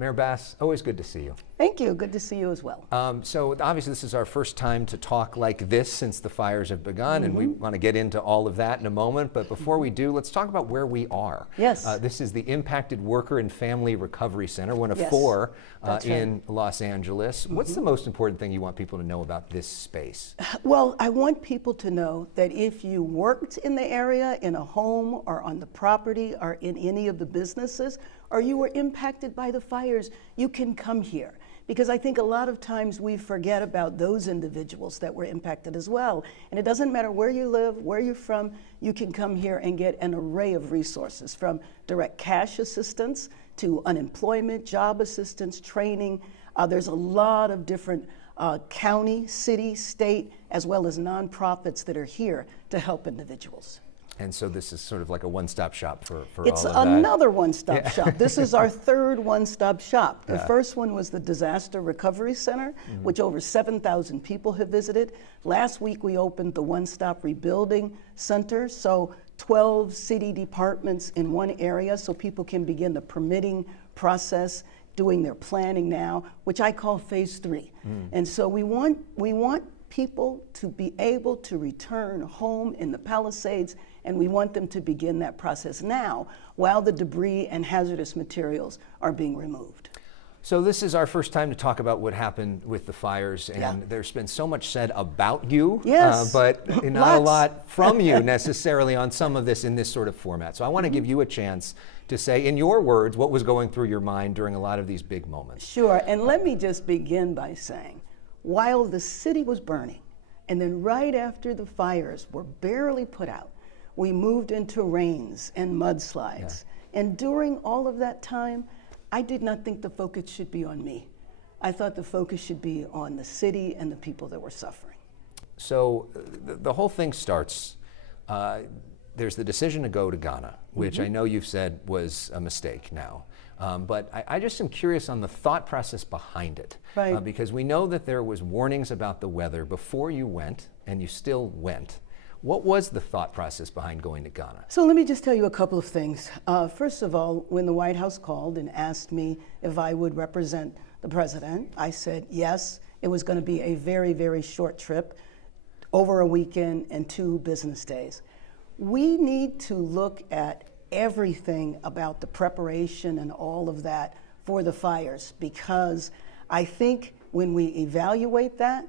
Mayor Bass, always good to see you. Thank you. Good to see you as well. So obviously this is our first time to talk like this since the fires have begun, and we want to get into all of that in a moment. But before we do, let's talk about where we are. Yes. This is the Impacted Worker and Family Recovery Center, one of Yes. four That's in Los Angeles. What's the most important thing you want people to know about this space? Well, I want people to know that if you worked in the area, in a home, or on the property, or in any of the businesses, or you were impacted by the fires, you can come here. Because I think a lot of times we forget about those individuals that were impacted as well. And it doesn't matter where you live, where you're from, you can come here and get an array of resources, from direct cash assistance to unemployment, job assistance, training. There's a lot of different county, city, state, as well as nonprofits that are here to help individuals. And so this is sort of like a one-stop shop for It's all of that. another one-stop shop. This is our third one-stop shop. The Yeah. first one was the Disaster Recovery Center, which over 7,000 people have visited. Last week we opened the One-Stop Rebuilding Center, so 12 city departments in one area, so people can begin the permitting process, doing their planning now, which I call phase 3. And so we want people to be able to return home in the Palisades, and we want them to begin that process now while the debris and hazardous materials are being removed. So this is our first time to talk about what happened with the fires, and there's been so much said about you, Yes. but not a Lots. lot from you necessarily on some of this in this sort of format. So I want to give you a chance to say, in your words, what was going through your mind during a lot of these big moments. Sure, and let me just begin by saying, while the city was burning, and then right after the fires were barely put out, we moved into rains and mudslides. And during all of that time, I did not think the focus should be on me. I thought the focus should be on the city and the people that were suffering. So the whole thing starts, there's the decision to go to Ghana, which I know you've said was a mistake now. But I just am curious on the thought process behind it. Right. Because we know that there was warnings about the weather before you went, and you still went. What was the thought process behind going to Ghana? So let me just tell you a couple of things. First of all, when the White House called and asked me if I would represent the president, I said yes. It was going to be a very, very short trip, over a weekend and 2 business days. We need to look at everything about the preparation and all of that for the fires, because I think when we evaluate that,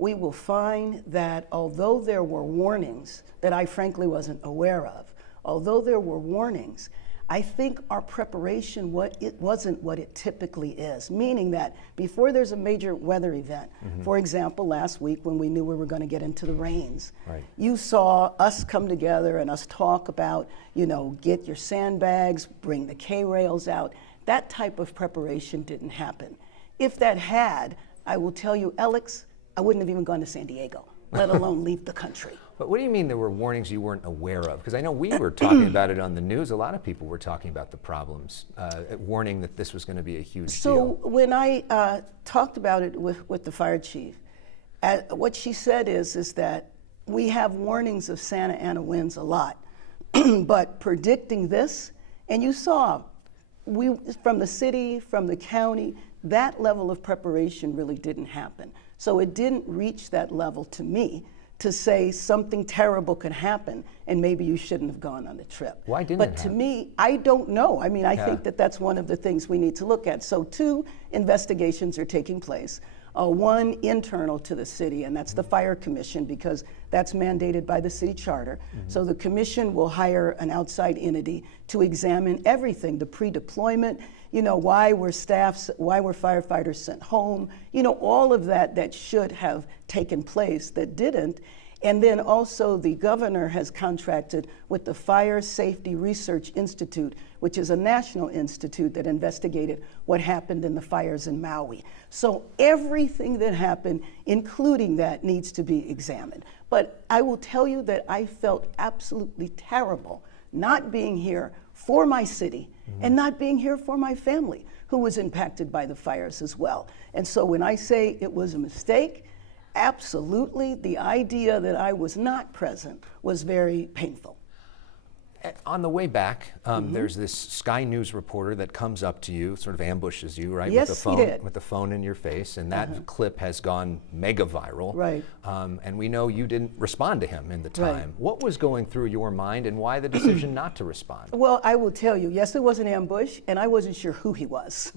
we will find that although there were warnings that I frankly wasn't aware of, although there were warnings, I think our preparation wasn't what it typically is, meaning that before there's a major weather event, for example, last week when we knew we were going to get into the rains, you saw us come together and us talk about, get your sandbags, bring the K-rails out. That type of preparation didn't happen. If that had, I will tell you, Elex, I wouldn't have even gone to San Diego, let alone leave the country. But what do you mean there were warnings you weren't aware of? Because I know we were talking about it on the news. A lot of people were talking about the problems, warning that this was going to be a huge deal. So when I talked about it with the fire chief, what she said is that we have warnings of Santa Ana winds a lot, but predicting this, and you saw, from the city, from the county, that level of preparation really didn't happen. So it didn't reach that level to me to say something terrible could happen and maybe you shouldn't have gone on the trip. Why didn't But it to happen? me, I don't know. I mean, I think that that's one of the things we need to look at. So 2 investigations are taking place. One internal to the city, and that's the Fire Commission, because that's mandated by the city charter. So the commission will hire an outside entity to examine everything, the pre-deployment, why were firefighters sent home, all of that should have taken place that didn't. And then also the governor has contracted with the Fire Safety Research Institute, which is a national institute that investigated what happened in the fires in Maui. So everything that happened, including that, needs to be examined. But I will tell you that I felt absolutely terrible not being here for my city and not being here for my family, who was impacted by the fires as well. And so when I say it was a mistake, absolutely, the idea that I was not present was very painful. On the way back, there's this Sky News reporter that comes up to you, sort of ambushes you, right? Yes, with the phone, he did. with the phone in your face, and that clip has gone mega viral. Right. And we know you didn't respond to him in the time. Right. What was going through your mind, and why the decision not to respond? Well, I will tell you, yes, it was an ambush, and I wasn't sure who he was.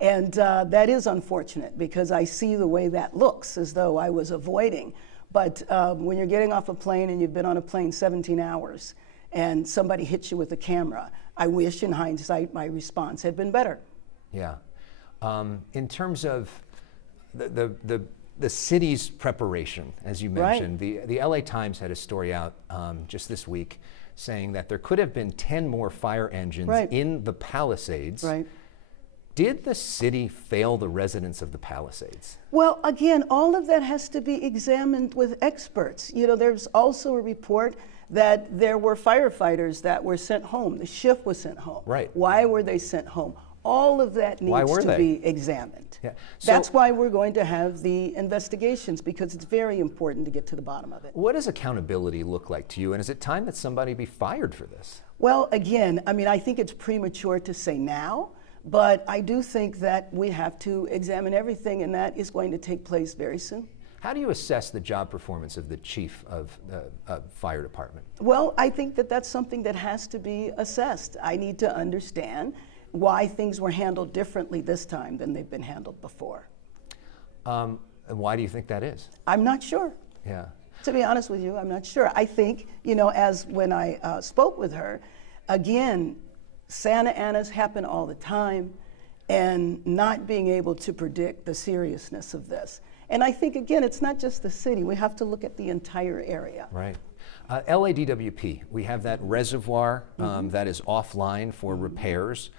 And that is unfortunate, because I see the way that looks, as though I was avoiding. But when you're getting off a plane and you've been on a plane 17 hours, and somebody hits you with a camera, I wish in hindsight my response had been better. Yeah. In terms of the city's preparation, as you mentioned, the LA Times had a story out just this week saying that there could have been 10 more fire engines in the Palisades. Right. Did the city fail the residents of the Palisades? Well, again, all of that has to be examined with experts. You know, there's also a report that there were firefighters that were sent home. The shift was sent home. Right. Why were they sent home? All of that needs to be examined. Yeah. That's why we're going to have the investigations, because it's very important to get to the bottom of it. What does accountability look like to you? And is it time that somebody be fired for this? Well, again, I mean, I think it's premature to say now, but I do think that we have to examine everything, and that is going to take place very soon. How do you assess the job performance of the chief of the fire department? Well, I think that that's something that has to be assessed. I need to understand why things were handled differently this time than they've been handled before. And why do you think that is? I'm not sure. Yeah. To be honest with you, I'm not sure. I think, you know, as when I spoke with her, again, Santa Anas happen all the time, and not being able to predict the seriousness of this. And I think, again, it's not just the city. We have to look at the entire area. Right. LADWP, we have that reservoir that is offline for repairs.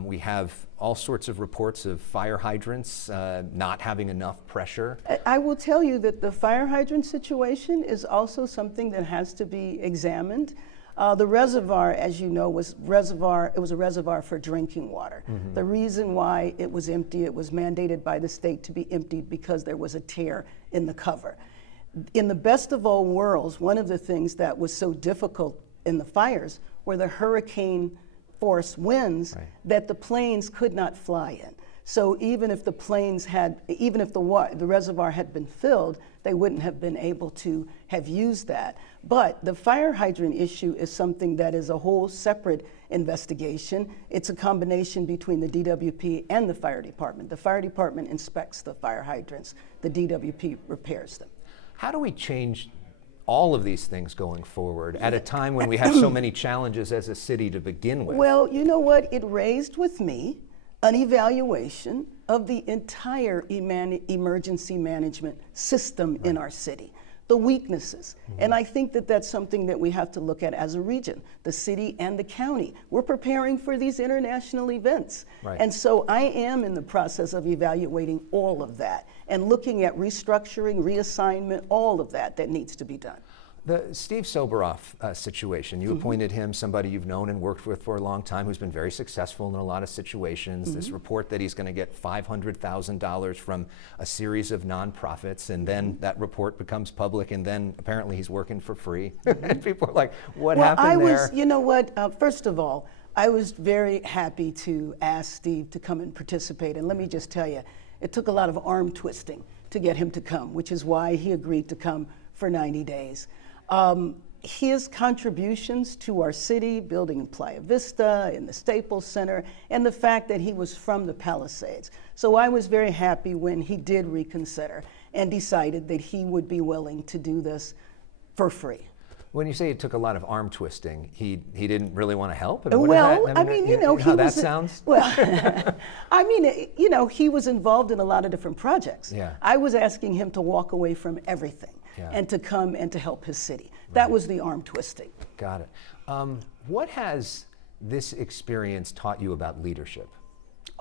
We have all sorts of reports of fire hydrants not having enough pressure. I will tell you that the fire hydrant situation is also something that has to be examined. The reservoir, as you know, was a reservoir for drinking water. The reason why it was empty, it was mandated by the state to be emptied because there was a tear in the cover. In the best of all worlds, one of the things that was so difficult in the fires were the hurricane force winds that the planes could not fly in. So even if the planes had, even if the reservoir had been filled, they wouldn't have been able to have used that. But the fire hydrant issue is something that is a whole separate investigation. It's a combination between the DWP and the fire department. The fire department inspects the fire hydrants. The DWP repairs them. How do we change all of these things going forward at a time when we have so many challenges as a city to begin with? Well, you know what? It raised with me an evaluation of the entire emergency management system in our city, the weaknesses. And I think that that's something that we have to look at as a region, the city and the county. We're preparing for these international events. And so I am in the process of evaluating all of that and looking at restructuring, reassignment, all of that needs to be done. The Steve Soboroff situation, you appointed him, somebody you've known and worked with for a long time, who's been very successful in a lot of situations. This report that he's going to get $500,000 from a series of nonprofits, and then that report becomes public, and then apparently he's working for free. And people are like, what happened there? You know what, first of all, I was very happy to ask Steve to come and participate, and let me just tell you, it took a lot of arm twisting to get him to come, which is why he agreed to come for 90 days. His contributions to our city, building in Playa Vista, in the Staples Center, and the fact that he was from the Palisades. So I was very happy when he did reconsider and decided that he would be willing to do this for free. When you say it took a lot of arm twisting, he didn't really want to help? Well, I mean, you know, how that sounds? Well, I mean, you know, he was involved in a lot of different projects. Yeah. I was asking him to walk away from everything and to come and to help his city. That was the arm twisting. Got it. What has this experience taught you about leadership?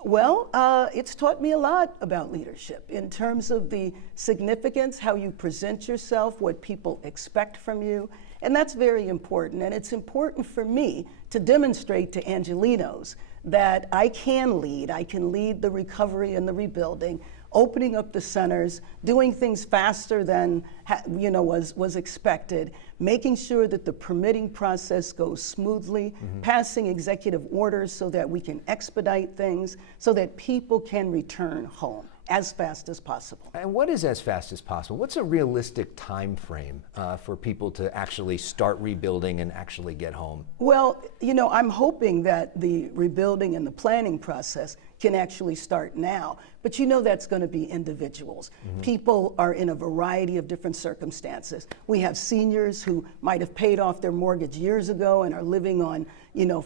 Well, it's taught me a lot about leadership in terms of the significance, how you present yourself, what people expect from you, and that's very important. And it's important for me to demonstrate to Angelenos that I can lead. I can lead the recovery and the rebuilding, opening up the centers, doing things faster than was expected, making sure that the permitting process goes smoothly, passing executive orders so that we can expedite things, so that people can return home as fast as possible. And what is as fast as possible? What's a realistic time frame for people to actually start rebuilding and actually get home? Well, I'm hoping that the rebuilding and the planning process can actually start now. But that's going to be individuals. People are in a variety of different circumstances. We have seniors who might have paid off their mortgage years ago and are living on,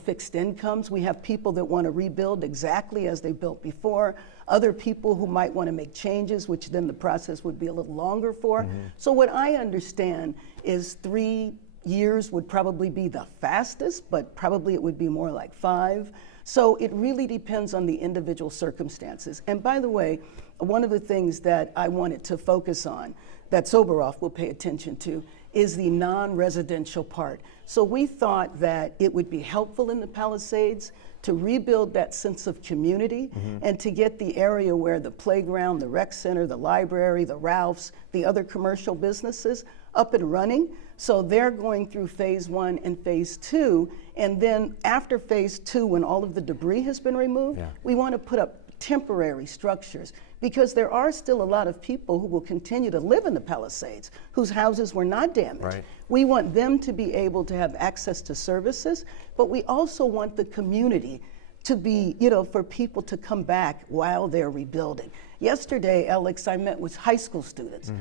fixed incomes. We have people that want to rebuild exactly as they built before. Other people who might want to make changes, which then the process would be a little longer for. So what I understand is 3 years would probably be the fastest, but probably it would be more like 5. So it really depends on the individual circumstances. And by the way, one of the things that I wanted to focus on that Soberoff will pay attention to is the non-residential part. So we thought that it would be helpful in the Palisades to rebuild that sense of community and to get the area where the playground, the rec center, the library, the Ralphs, the other commercial businesses up and running. So they're going through phase 1 and phase 2. And then after phase 2, when all of the debris has been removed, we want to put up temporary structures, because there are still a lot of people who will continue to live in the Palisades whose houses were not damaged. Right. We want them to be able to have access to services, but we also want the community to be, for people to come back while they're rebuilding. Yesterday, Elex, I met with high school students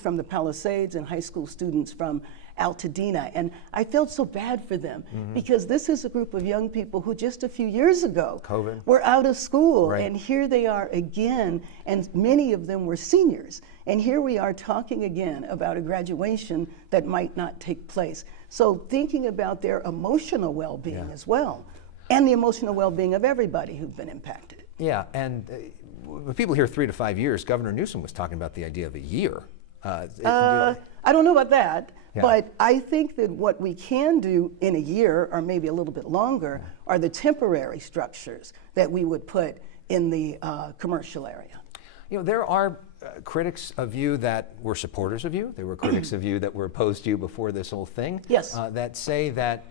from the Palisades and high school students from Altadena, and I felt so bad for them because this is a group of young people who just a few years ago were out of school, and here they are again, and many of them were seniors, and here we are talking again about a graduation that might not take place. So thinking about their emotional well-being as well, and the emotional well-being of everybody who've been impacted. Yeah, and when people hear 3 to 5 years, Governor Newsom was talking about the idea of a year. I don't know about that, but I think that what we can do in a year, or maybe a little bit longer, are the temporary structures that we would put in the commercial area. There are critics of you that were supporters of you. There were critics of you that were opposed to you before this whole thing. Yes. That say that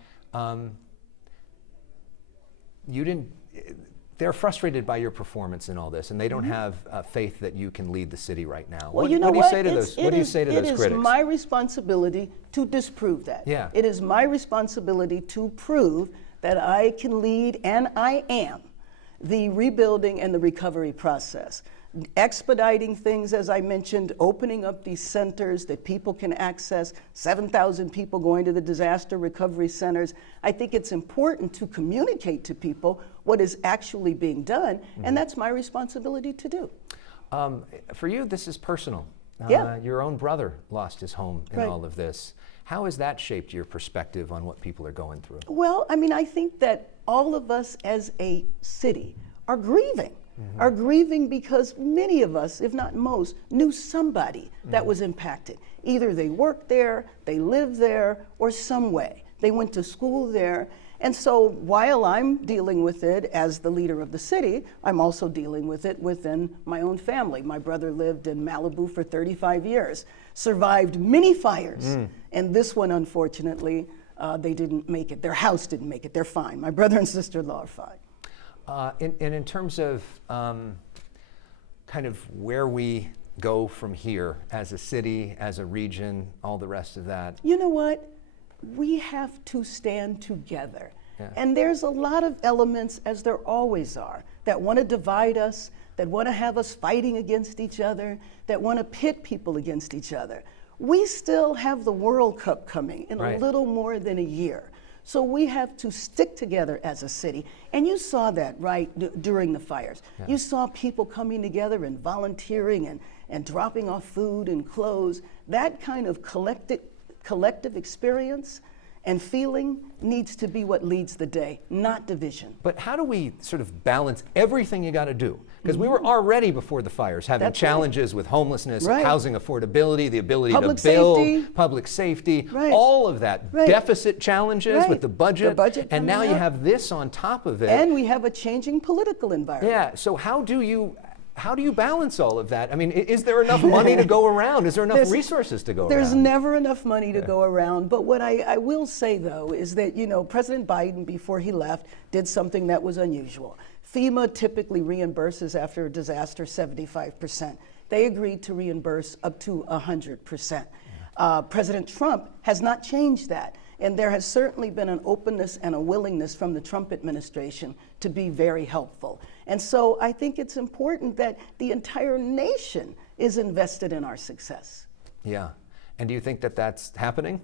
you didn't. They're frustrated by your performance in all this, and they don't have faith that you can lead the city right now. Well, what do you say to those? What do you say to those critics? It is my responsibility to disprove that. Yeah. It is my responsibility to prove that I can lead, and I am, the rebuilding and the recovery process. Expediting things, as I mentioned, opening up these centers that people can access, 7,000 people going to the disaster recovery centers. I think it's important to communicate to people what is actually being done, and that's my responsibility to do. For you, this is personal. Your own brother lost his home in all of this. How has that shaped your perspective on what people are going through? Well, I think that all of us as a city are grieving. Are grieving because many of us, if not most, knew somebody that was impacted. Either they worked there, they lived there, or some way. They went to school there. And so while I'm dealing with it as the leader of the city, I'm also dealing with it within my own family. My brother lived in Malibu for 35 years, survived many fires, and this one, unfortunately, they didn't make it. Their house didn't make it. They're fine. My brother and sister-in-law are fine. In terms of kind of where we go from here as a city, as a region, all the rest of that? You know what? We have to stand together. And there's a lot of elements, as there always are, that want to divide us, that want to have us fighting against each other, that want to pit people against each other. We still have the World Cup coming in a little more than a year. So we have to stick together as a city. And you saw that, during the fires. You saw people coming together and volunteering and dropping off food and clothes. That kind of collective experience And feeling needs to be what leads the day, not division. But how do we sort of balance everything you got to do? Because we were already before the fires having That's challenges with homelessness, Right. housing affordability, the ability Public to build, safety. public safety, Right. all of that. Right. Deficit challenges Right. with the budget. And now coming you up. have this on top of it. And we have a changing political environment. Yeah, so how do you balance all of that? I mean, is there enough money to go around? Is there enough resources to go There's around? never enough money to go around. But what I will say, though, is that, President Biden, before he left, did something that was unusual. FEMA typically reimburses after a disaster 75%. They agreed to reimburse up to 100%. President Trump has not changed that. And there has certainly been an openness and a willingness from the Trump administration to be very helpful. And so I think it's important that the entire nation is invested in our success. Yeah. And do you think that that's happening?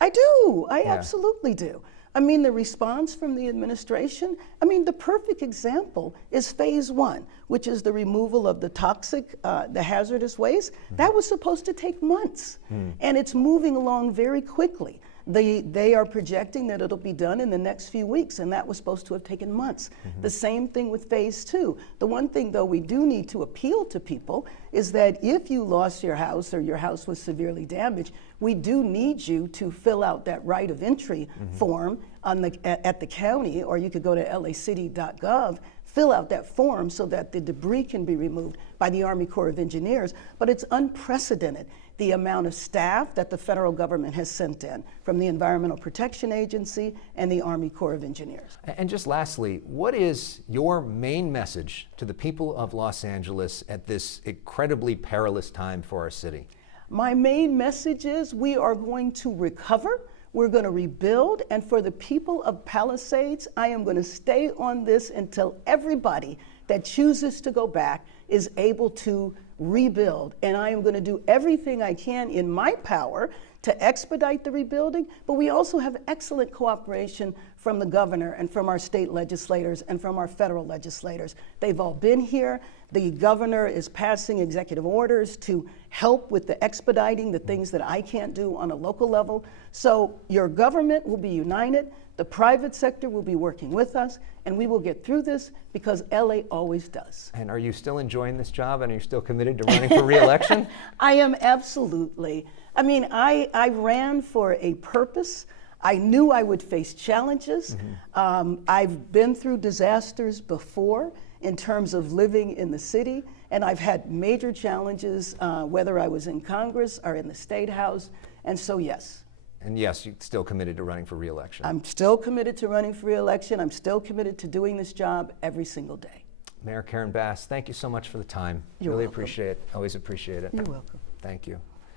I do. I absolutely do. I mean, the response from the administration, the perfect example is phase 1, which is the removal of the toxic, the hazardous waste. That was supposed to take months, and it's moving along very quickly. They are projecting that it'll be done in the next few weeks, and that was supposed to have taken months. The same thing with phase 2. The one thing, though, we do need to appeal to people is that if you lost your house or your house was severely damaged, we do need you to fill out that right of entry form at the county, or you could go to lacity.gov, fill out that form so that the debris can be removed by the Army Corps of Engineers. But it's unprecedented, the amount of staff that the federal government has sent in from the Environmental Protection Agency and the Army Corps of Engineers. And just lastly, what is your main message to the people of Los Angeles at this incredibly perilous time for our city? My main message is we are going to recover. We're going to rebuild. And for the people of Palisades, I am going to stay on this until everybody that chooses to go back is able to rebuild. And I am going to do everything I can in my power to expedite the rebuilding. But we also have excellent cooperation from the governor and from our state legislators and from our federal legislators. They've all been here. The governor is passing executive orders to help with the expediting the things that I can't do on a local level. So your government will be united. The private sector will be working with us, and we will get through this because LA always does. And are you still enjoying this job, and are you still committed to running for re-election? I am absolutely. I ran for a purpose. I knew I would face challenges. I've been through disasters before in terms of living in the city, and I've had major challenges, whether I was in Congress or in the State House, and so yes. And yes, you're still committed to running for re-election. I'm still committed to running for re-election. I'm still committed to doing this job every single day. Mayor Karen Bass, thank you so much for the time. You're really welcome. appreciate it. Always appreciate it. You're welcome. Thank you.